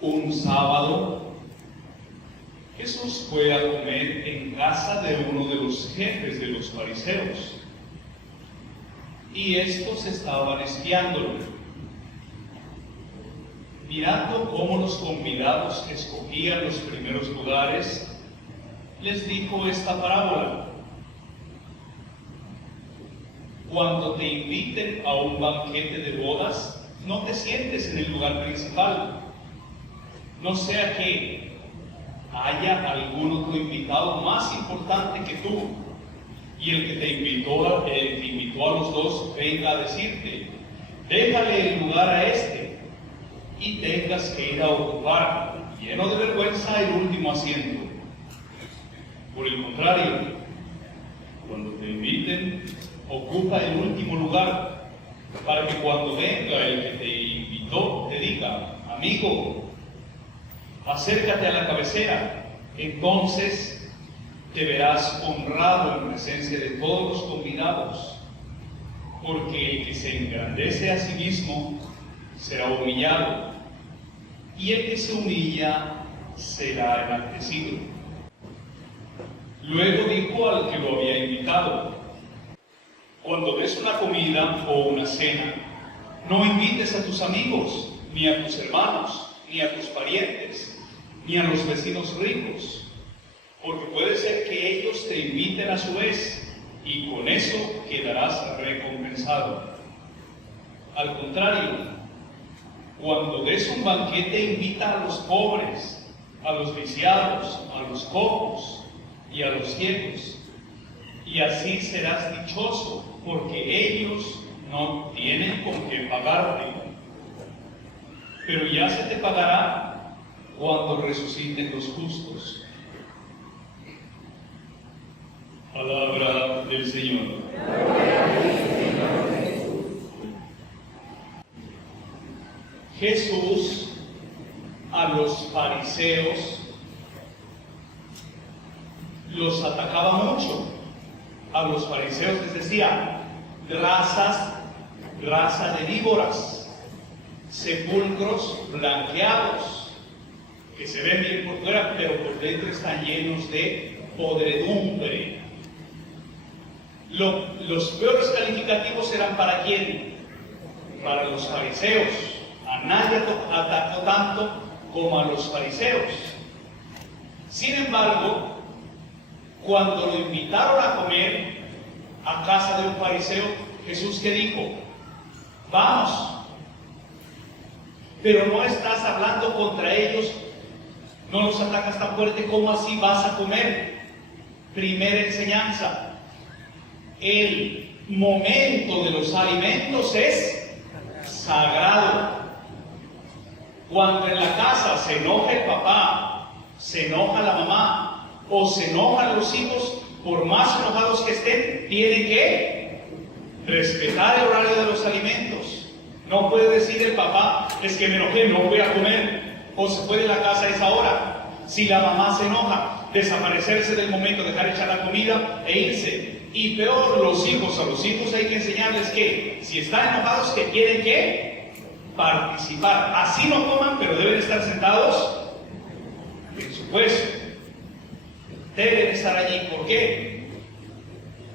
Un sábado, Jesús fue a comer en casa de uno de los jefes de los fariseos, y estos estaban espiándolo. Mirando cómo los convidados escogían los primeros lugares, les dijo esta parábola: cuando te inviten a un banquete de bodas, no te sientes en el lugar principal, no sea que haya algún otro invitado más importante que tú, y el que te invitó a los dos venga a decirte: déjale el lugar a este, y tengas que ir a ocupar, lleno de vergüenza, el último asiento. Por el contrario, cuando te inviten, ocupa el último lugar, para que cuando venga el que te invitó te diga: amigo, acércate a la cabecera. Entonces te verás honrado en presencia de todos los convidados, porque el que se engrandece a sí mismo será humillado, y el que se humilla será enaltecido. Luego dijo al que lo había invitado: cuando des una comida o una cena, no invites a tus amigos, ni a tus hermanos, ni a tus parientes, ni a los vecinos ricos, porque puede ser que ellos te inviten a su vez, y con eso quedarás recompensado. Al contrario, cuando des un banquete, invita a los pobres, a los lisiados, a los cojos y a los ciegos, y así serás dichoso, porque ellos no tienen con qué pagarte. Pero ya se te pagará cuando resuciten los justos. Palabra del Señor. Jesús a los fariseos los atacaba mucho. A los fariseos les decía: raza de víboras, sepulcros blanqueados, que se ven bien por fuera, pero por dentro están llenos de podredumbre. Los peores calificativos eran ¿para quién? Para los fariseos. A nadie atacó tanto como a los fariseos. Sin embargo, cuando lo invitaron a comer a casa de un fariseo, Jesús, ¿qué dijo? Vamos. Pero no estás hablando contra ellos, no los atacas tan fuerte. ¿Cómo así vas a comer? Primera enseñanza: el momento de los alimentos es sagrado. Cuando en la casa se enoja el papá, se enoja la mamá o se enojan los hijos, por más enojados que estén, tienen que respetar el horario de los alimentos. No puede decir el papá: es que me enojé, no voy a comer, o se fue de la casa a esa hora. Si la mamá se enoja, desaparecerse del momento, dejar echar la comida e irse. Y peor, los hijos. A los hijos hay que enseñarles que si están enojados, que tienen que participar. Así no coman, pero deben estar sentados en su puesto. Deben estar allí. ¿Por qué?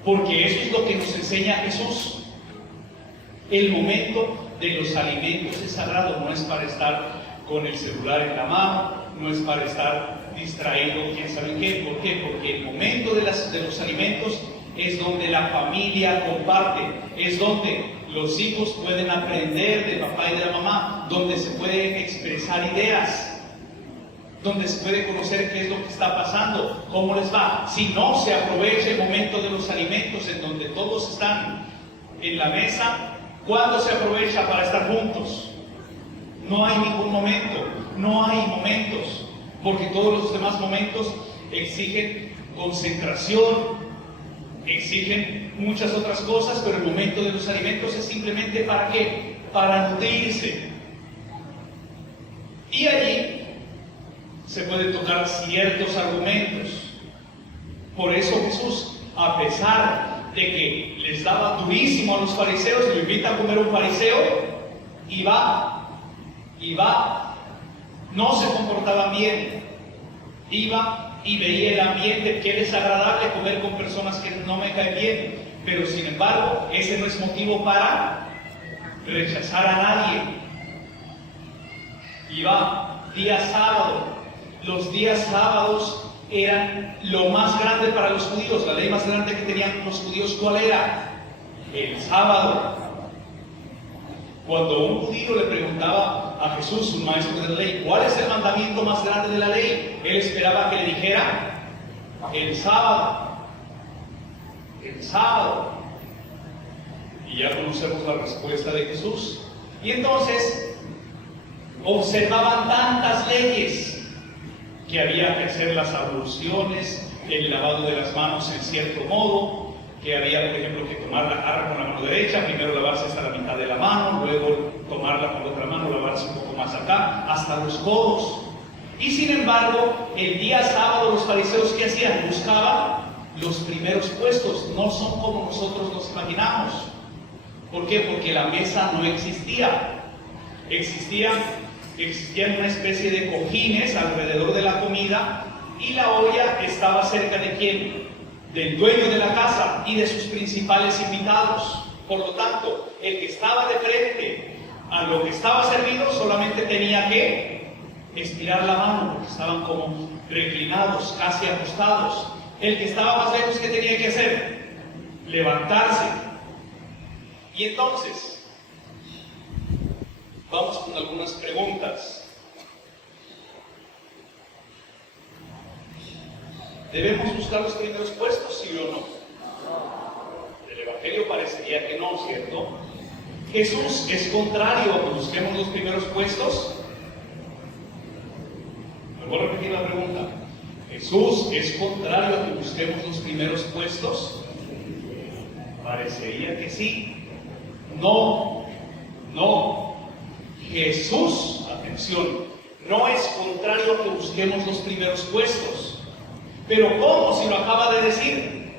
Porque eso es lo que nos enseña Jesús. El momento de los alimentos es sagrado. No es para estar con el celular en la mano, no es para estar distraído, quién sabe qué. ¿Por qué? Porque el momento de los alimentos es donde la familia comparte, es donde los hijos pueden aprender del papá y de la mamá, donde se pueden expresar ideas, donde se puede conocer qué es lo que está pasando, cómo les va. Si no se aprovecha el momento de los alimentos en donde todos están en la mesa, ¿cuándo se aprovecha para estar juntos? No hay ningún momento, no hay momentos, porque todos los demás momentos exigen concentración, exigen muchas otras cosas, pero el momento de los alimentos es simplemente ¿para qué? Para nutrirse. Y allí se pueden tocar ciertos argumentos. Por eso Jesús a pesar de que les daba durísimo a los fariseos, lo invita a comer un fariseo y va, no se comportaban bien, iba y veía el ambiente, que desagradable comer con personas que no me caen bien, pero sin embargo, ese no es motivo para rechazar a nadie. Iba día sábado, los días sábados eran lo más grande para los judíos, la ley más grande que tenían los judíos, ¿cuál era? El sábado. Cuando un judío le preguntaba a Jesús, un maestro de la ley, ¿cuál es el mandamiento más grande de la ley? Él esperaba que le dijera, el sábado. El sábado. Y ya conocemos la respuesta de Jesús. Y entonces, observaban tantas leyes que había que hacer las abluciones, el lavado de las manos en cierto modo, que había, por ejemplo, que tomar la jarra con la mano derecha, primero lavarse hasta la mitad de la mano, luego tomarla con la otra mano, lavarse un poco más acá, hasta los codos. Y sin embargo, el día sábado los fariseos, ¿qué hacían? Buscaban los primeros puestos, no son como nosotros nos imaginamos. ¿Por qué? Porque la mesa no existía. Existían una especie de cojines alrededor de la comida y la olla estaba cerca de ¿quién? Del dueño de la casa y de sus principales invitados. Por lo tanto, el que estaba de frente a lo que estaba servido solamente tenía que estirar la mano, porque estaban como reclinados, casi acostados. El que estaba más lejos, ¿qué tenía que hacer? Levantarse. Y entonces, vamos con algunas preguntas. ¿Debemos buscar los primeros puestos, sí o no? El Evangelio parecería que no, ¿cierto? ¿Jesús es contrario a que busquemos los primeros puestos? Me voy a repetir la pregunta. ¿Jesús es contrario a que busquemos los primeros puestos? Parecería que sí. No. Jesús, atención, no es contrario a que busquemos los primeros puestos. Pero ¿cómo si lo acaba de decir?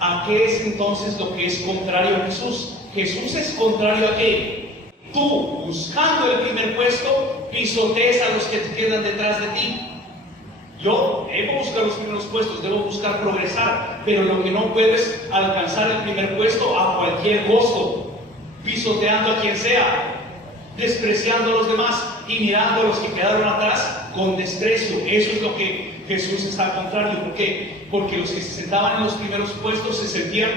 ¿A qué es entonces lo que es contrario a Jesús? Jesús es contrario a qué? Tú, buscando el primer puesto, pisotees a los que te quedan detrás de ti. Yo debo buscar los primeros puestos, debo buscar progresar, pero lo que no puedo es alcanzar el primer puesto a cualquier costo, pisoteando a quien sea, despreciando a los demás y mirando a los que quedaron atrás con desprecio. Eso es lo que Jesús está al contrario. ¿Por qué? Porque los que se sentaban en los primeros puestos se sentían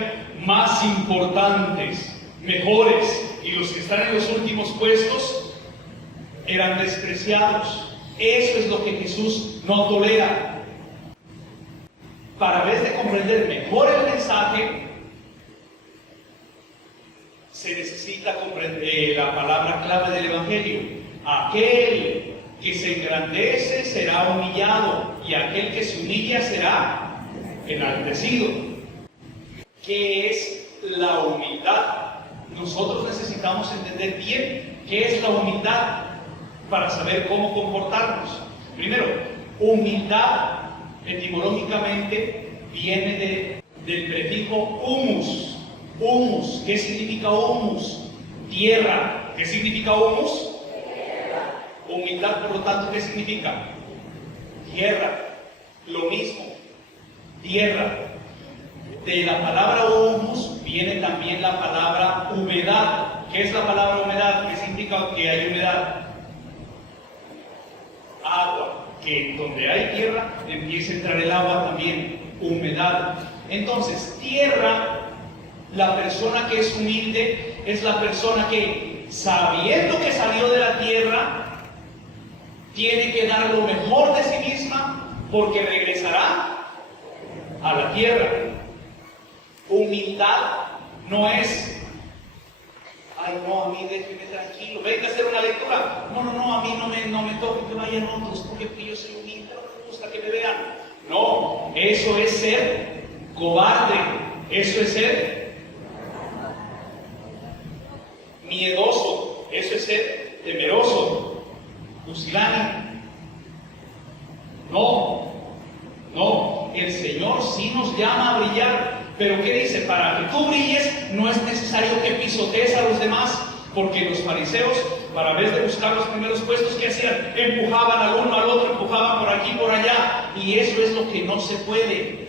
más importantes, mejores, y los que están en los últimos puestos eran despreciados. Eso es lo que Jesús no tolera. Para vez de comprender mejor el mensaje, se necesita comprender la palabra clave del Evangelio. Aquel que se engrandece será humillado, y aquel que se humilla será enaltecido. ¿Qué es la humildad? Nosotros necesitamos entender bien qué es la humildad para saber cómo comportarnos. Primero, humildad etimológicamente viene del prefijo humus. Humus, ¿qué significa humus? Tierra. ¿Qué significa humus? Tierra. Humildad, por lo tanto, ¿qué significa? Tierra. Lo mismo, tierra. De la palabra humus viene también la palabra humedad. ¿Qué es la palabra humedad? ¿Qué significa que hay humedad? Agua, que donde hay tierra empieza a entrar el agua también, humedad. Entonces, tierra, la persona que es humilde es la persona que, sabiendo que salió de la tierra, tiene que dar lo mejor de sí misma porque regresará a la tierra. Humildad no es, ay no, a mí déjeme tranquilo, venga a hacer una lectura. No, a mí no me toque que vayan otros, porque yo soy humilde, no me gusta que me vean. No, eso es ser cobarde, eso es ser miedoso, eso es ser temeroso, pusilánime. No, el Señor sí nos llama a brillar. Pero ¿qué dice? Para que tú brilles no es necesario que pisotees a los demás, porque los fariseos, para vez de buscar los primeros puestos, ¿qué hacían? Empujaban al uno al otro, empujaban por aquí, por allá, y eso es lo que no se puede,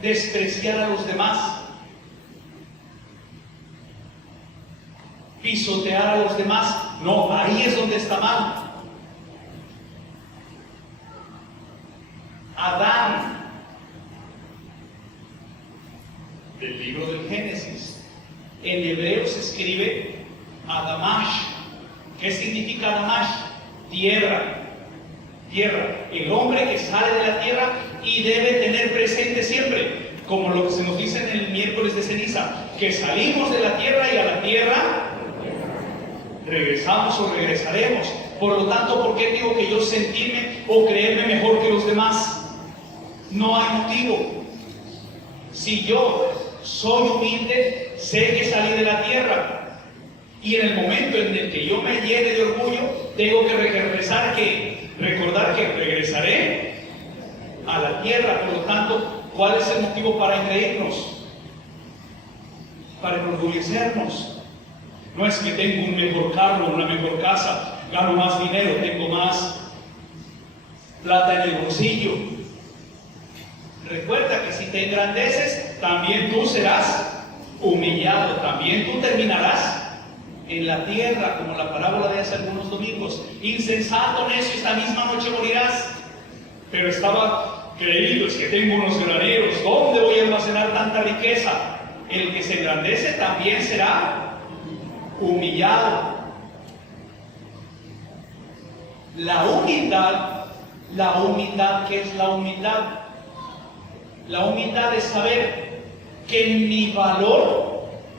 despreciar a los demás, pisotear a los demás. No, ahí es donde está mal. Adán, del libro del Génesis, en hebreo se escribe Adamash. ¿Qué significa Adamash? Tierra. Tierra. El hombre que sale de la tierra y debe tener presente siempre, como lo que se nos dice en el miércoles de ceniza, que salimos de la tierra y a la tierra regresamos o regresaremos. Por lo tanto, ¿por qué digo que yo sentirme o creerme mejor que los demás? No hay motivo. Si yo soy humilde, sé que salí de la tierra, y en el momento en el que yo me llene de orgullo, tengo que recordar que regresaré a la tierra. Por lo tanto, ¿cuál es el motivo para engreírnos? Para enorgullecernos. No es que tengo un mejor carro, una mejor casa, gano más dinero, tengo más plata en el bolsillo. Recuerda que si te engrandeces, también tú serás humillado, también tú terminarás en la tierra, como la parábola de hace algunos domingos. Insensato, necio, esta misma noche morirás. Pero estaba creído, es que tengo unos graneros, ¿dónde voy a almacenar tanta riqueza? El que se engrandece también será humillado. La humildad, ¿qué es la humildad? La humildad es saber que mi valor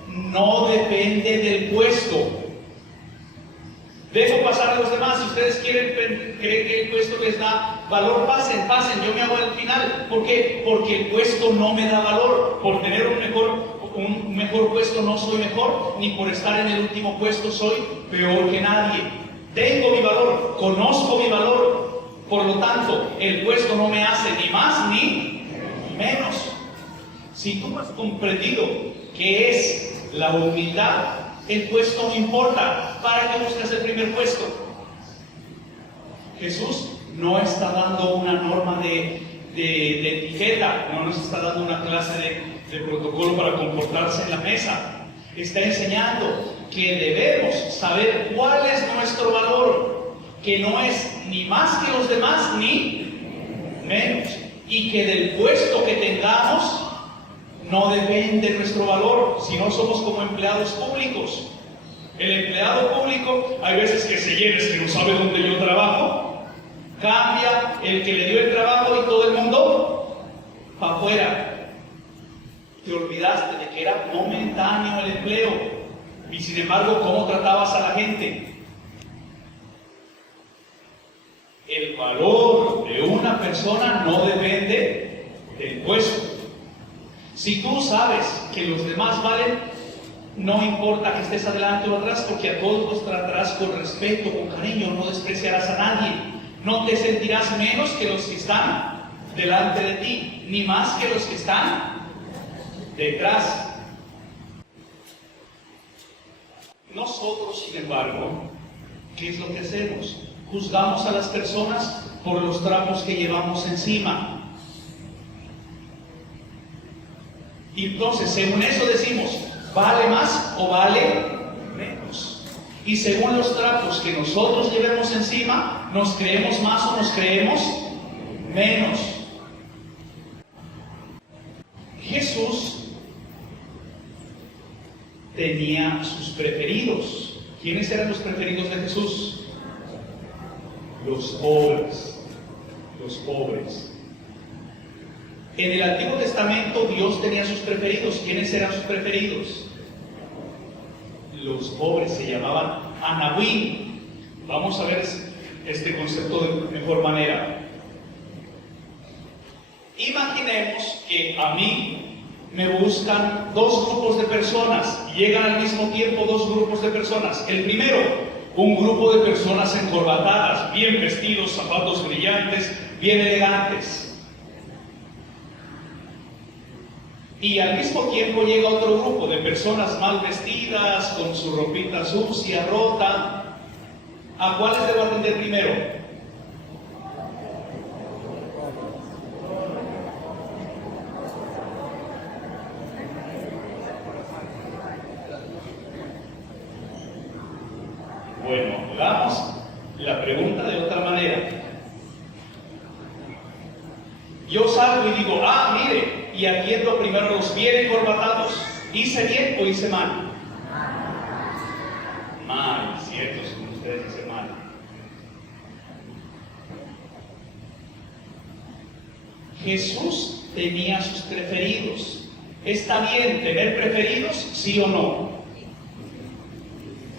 no depende del puesto. Dejo pasar a los demás. Si ustedes creen que el puesto les da valor, pasen, yo me hago al final. ¿Por qué? Porque el puesto no me da valor. Por tener un mejor puesto no soy mejor, ni por estar en el último puesto soy peor que nadie. Tengo mi valor, conozco mi valor. Por lo tanto, el puesto no me hace ni más ni menos. Si tú has comprendido qué es la humildad, el puesto no importa. ¿Para qué buscas el primer puesto? Jesús no está dando una norma de etiqueta, no nos está dando una clase de protocolo para comportarse en la mesa. Está enseñando que debemos saber cuál es nuestro valor, que no es ni más que los demás ni menos, y que del puesto que tengamos no depende nuestro valor, si no somos como empleados públicos. El empleado público, hay veces que se llena, que no sabe dónde yo trabajo, cambia el que le dio el trabajo y todo el mundo para afuera. Te olvidaste de que era momentáneo el empleo, y sin embargo, ¿cómo tratabas a la gente? El valor de una persona no depende del puesto. Si tú sabes que los demás valen, no importa que estés adelante o atrás, porque a todos los tratarás con respeto, con cariño, no despreciarás a nadie. No te sentirás menos que los que están delante de ti, ni más que los que están detrás. Nosotros, sin embargo, ¿qué es lo que hacemos? Juzgamos a las personas por los trapos que llevamos encima. Y entonces, según eso decimos, ¿vale más o vale menos? Y según los trapos que nosotros llevemos encima, ¿nos creemos más o nos creemos menos? Jesús tenía sus preferidos. ¿Quiénes eran los preferidos de Jesús? Los pobres. Los pobres. En el Antiguo Testamento Dios tenía sus preferidos. ¿Quiénes eran sus preferidos? Los pobres, se llamaban Anahuim. Vamos a ver este concepto de mejor manera. Imaginemos que a mí me buscan dos grupos de personas. Llegan al mismo tiempo dos grupos de personas. El primero, un grupo de personas encorbatadas, bien vestidos, zapatos brillantes, bien elegantes. Y al mismo tiempo llega otro grupo de personas mal vestidas, con su ropita sucia, rota. ¿A cuáles debo atender primero? Bueno, hagamos la pregunta de otra manera. Yo salgo y digo, mire, y atiendo primero los bien encorbatados. ¿Hice bien o hice mal? Mal, cierto, según ustedes hice mal. Jesús tenía sus preferidos. ¿Está bien tener preferidos, sí o no?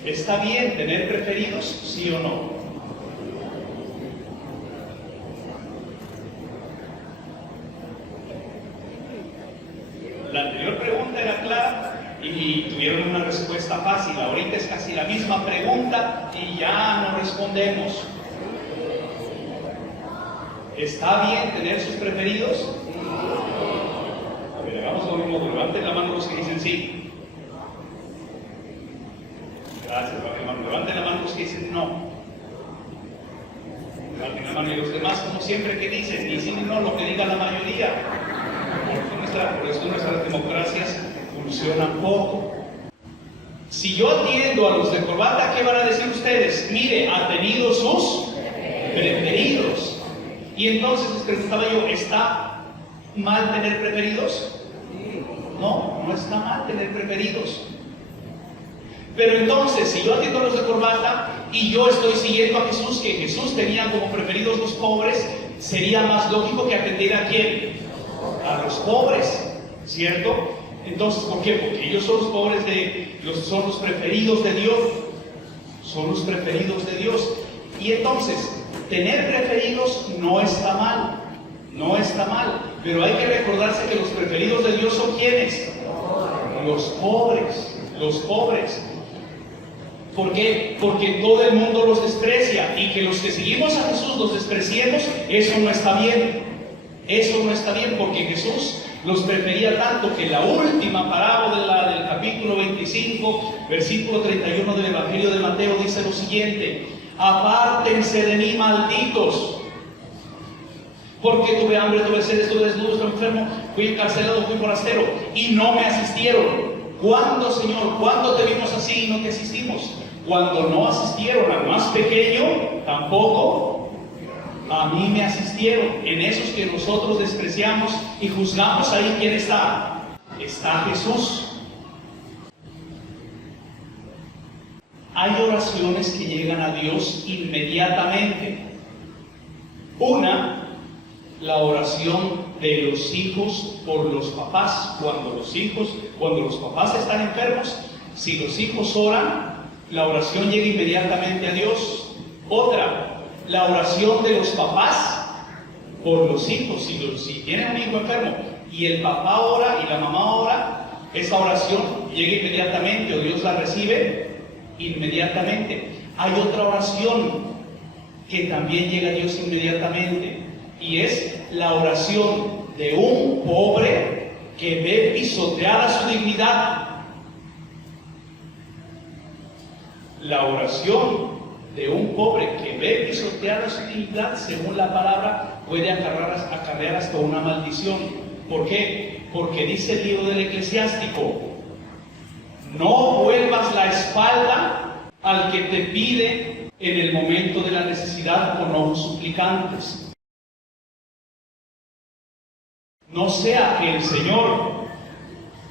¿Está bien tener preferidos, sí o no? La anterior pregunta era clara y tuvieron una respuesta fácil. Ahorita es casi la misma pregunta y ya no respondemos. ¿Está bien tener sus preferidos? A ver, hagamos lo mismo. Levanten la mano los que dicen sí. Gracias, hermano. Levanten la mano los que dicen no. Levanten la mano y los demás, como siempre, que dicen ni sí ni no, lo que diga la mayoría. Por eso nuestras democracias funcionan poco. Si yo atiendo a los de corbata, ¿qué van a decir ustedes? Mire, ha tenido sus preferidos. Y entonces les preguntaba yo, ¿está mal tener preferidos? No, no está mal tener preferidos. Pero entonces, si yo atiendo a los de corbata y yo estoy siguiendo a Jesús, que Jesús tenía como preferidos los pobres, sería más lógico que atendiera a ¿quién? A los pobres, ¿cierto? Entonces, ¿por qué? Porque ellos son los pobres son los preferidos de Dios. Son los preferidos de Dios. Y entonces, tener preferidos no está mal. No está mal. Pero hay que recordarse que los preferidos de Dios son ¿quiénes? Los pobres. Los pobres. ¿Por qué? Porque todo el mundo los desprecia. Y que los que seguimos a Jesús los despreciemos, eso no está bien. Eso no está bien, porque Jesús los prefería tanto que la última parábola del capítulo 25, versículo 31 del Evangelio de Mateo dice lo siguiente: apártense de mí, malditos, porque tuve hambre, tuve sed, estuve desnudo, estuve enfermo, fui encarcelado, fui forastero, y no me asistieron. ¿Cuándo, Señor? ¿Cuándo te vimos así y no te asistimos? Cuando no asistieron al más pequeño, tampoco a mí me asistieron. En esos que nosotros despreciamos y juzgamos, ahí ¿quién está? Está Jesús. Hay oraciones que llegan a Dios inmediatamente. Una, la oración de los hijos por los papás. Cuando los papás están enfermos, si los hijos oran, la oración llega inmediatamente a Dios. Otra, la oración de los papás por los hijos. Si tienen un hijo enfermo y el papá ora y la mamá ora, esa oración llega inmediatamente, o Dios la recibe inmediatamente. Hay otra oración que también llega a Dios inmediatamente, y es la oración de un pobre que ve pisoteada su dignidad. La oración de un pobre que ve pisoteada su dignidad, según la palabra, puede acarrear hasta una maldición. ¿Por qué? Porque dice el libro del Eclesiástico: no vuelvas la espalda al que te pide en el momento de la necesidad con ojos suplicantes. No sea que el Señor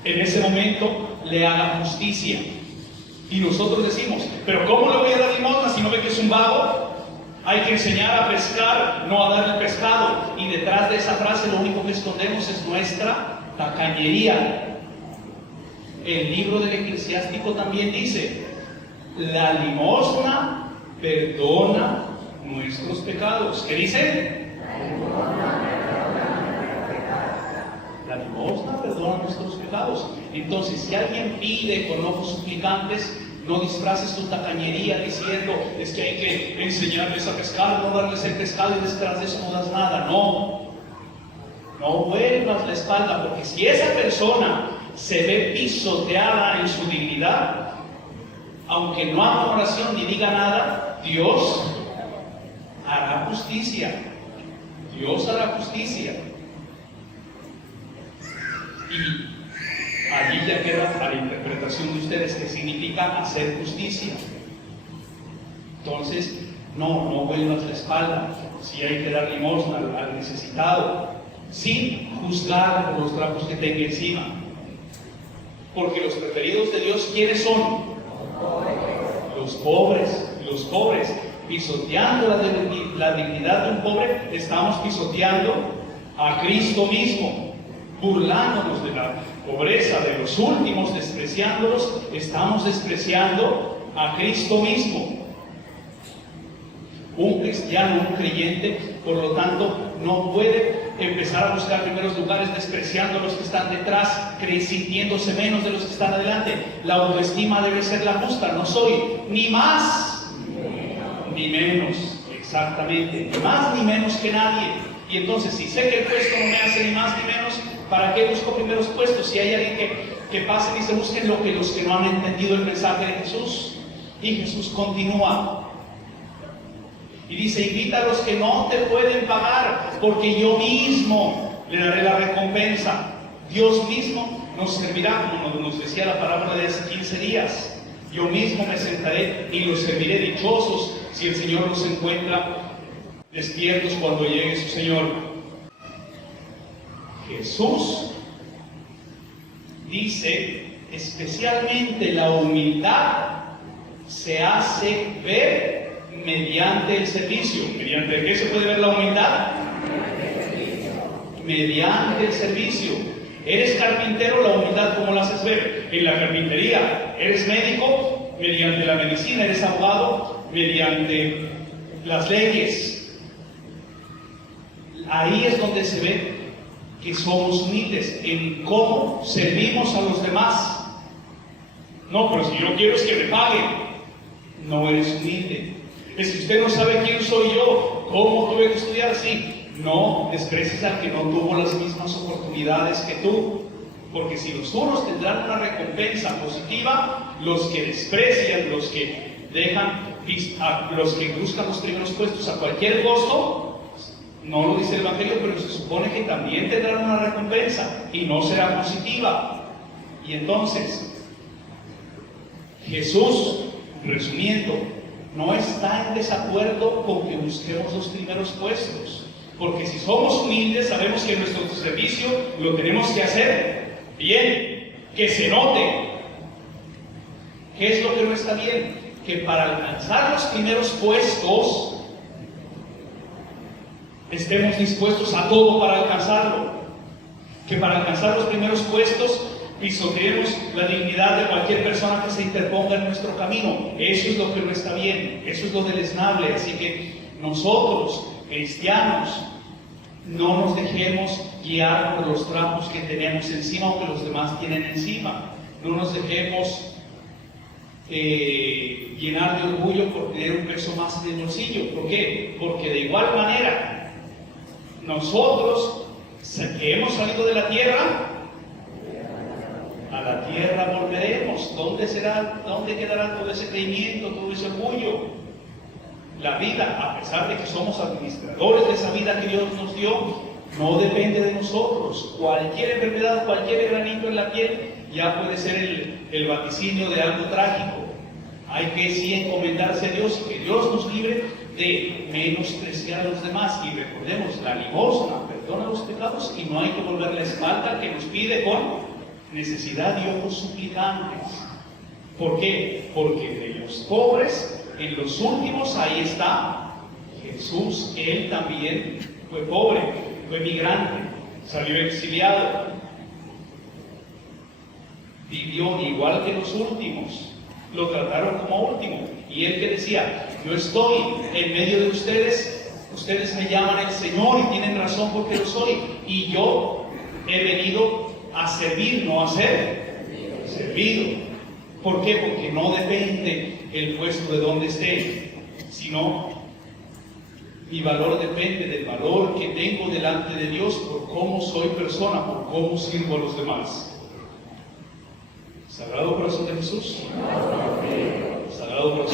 en ese momento le haga justicia. Y nosotros decimos, pero ¿cómo le voy a dar limosna si no ve que es un vago? Hay que enseñar a pescar, no a darle pescado. Y detrás de esa frase lo único que escondemos es nuestra tacañería. El libro del Eclesiástico también dice: la limosna perdona nuestros pecados. ¿Qué dice? La limosna perdona nuestros pecados. Entonces, si alguien pide con ojos suplicantes, no disfraces tu tacañería diciendo, es que hay que enseñarles a pescar, no darles el pescado y detrás de eso no das nada. No, No vuelvas la espalda, porque si esa persona se ve pisoteada en su dignidad, aunque no haga oración ni diga nada, Dios hará justicia. Dios hará justicia. Y allí ya queda a la interpretación de ustedes qué significa hacer justicia. Entonces, no vuelvas la espalda. Si hay que dar limosna al necesitado, sin juzgar por los trapos que tenga encima. Porque los preferidos de Dios, ¿quiénes son? Los pobres. Los pobres. Pisoteando la dignidad de un pobre, estamos pisoteando a Cristo mismo. Burlándonos de la pobreza de los últimos, despreciándolos, estamos despreciando a Cristo mismo. Un cristiano, un creyente, por lo tanto, no puede empezar a buscar primeros lugares despreciando a los que están detrás, sintiéndose menos de los que están adelante. La autoestima debe ser la justa. No soy ni más ni menos, exactamente, ni más ni menos que nadie. Y entonces, si sé que el puesto no me hace ni más ni menos, ¿para qué busco primeros puestos? Si hay alguien que pasen y se busquen lo que los que no han entendido el mensaje de Jesús. Y Jesús continúa. Y dice, invita a los que no te pueden pagar, porque yo mismo le daré la recompensa. Dios mismo nos servirá, como nos decía la palabra de hace 15 días. Yo mismo me sentaré y los serviré, dichosos si el Señor los encuentra despiertos cuando llegue su Señor. Jesús dice, especialmente la humildad se hace ver mediante el servicio. ¿Mediante qué se puede ver la humildad? Mediante el servicio. Eres carpintero, la humildad, ¿cómo la haces ver? En la carpintería. Eres médico, mediante la medicina. Eres abogado, mediante las leyes. Ahí es donde se ve que somos humildes, en cómo servimos a los demás. No, pero si yo quiero es que me paguen. No eres humilde. Es que usted no sabe quién soy yo, cómo tuve que estudiar así. No desprecies al que no tuvo las mismas oportunidades que tú. Porque si los unos tendrán una recompensa positiva, los que desprecian, los que dejan, los que buscan los primeros puestos a cualquier costo, no lo dice el Evangelio, pero se supone que también tendrán una recompensa y no será positiva. Y entonces, Jesús, resumiendo, no está en desacuerdo con que busquemos los primeros puestos. Porque si somos humildes, sabemos que nuestro servicio lo tenemos que hacer bien, que se note. ¿Qué es lo que no está bien? Que para alcanzar los primeros puestos estemos dispuestos a todo para alcanzarlo. Que para alcanzar los primeros puestos pisoteemos la dignidad de cualquier persona que se interponga en nuestro camino. Eso es lo que no está bien, eso es lo deleznable. Así que nosotros, cristianos, no nos dejemos guiar por los trapos que tenemos encima o que los demás tienen encima. No nos dejemos llenar de orgullo por tener un peso más en el bolsillo. ¿Por qué? Porque de igual manera, nosotros que hemos salido de la tierra, a la tierra volveremos. ¿Dónde quedará todo ese creimiento, todo ese orgullo? La vida, a pesar de que somos administradores de esa vida que Dios nos dio, no depende de nosotros. Cualquier enfermedad, cualquier granito en la piel, ya puede ser el vaticinio de algo trágico. Hay que sí encomendarse a Dios y que Dios nos libre de menospreciar a los demás. Y recordemos, la limosna perdona los pecados y no hay que volver la espalda al que nos pide con necesidad y ojos suplicantes. ¿Por qué? Porque de los pobres, en los últimos, ahí está Jesús. Él también fue pobre, fue migrante, salió exiliado, vivió igual que los últimos, lo trataron como último. Y él que decía, yo estoy en medio de ustedes, ustedes me llaman el Señor y tienen razón porque lo soy, y yo he venido a servir, no a ser servido. ¿Por qué? Porque no depende el puesto de donde esté, sino Mi valor depende del valor que tengo delante de Dios por cómo soy persona, por cómo sirvo a los demás. Sagrado Corazón de Jesús. Sagrado Corazón.